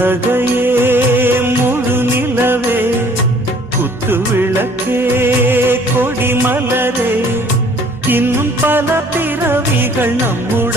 புன்னகையே முழு நிலவே குத்து விளக்கே கொடி மலரே இன்னும் பல பிறவிகள் நம்முடைய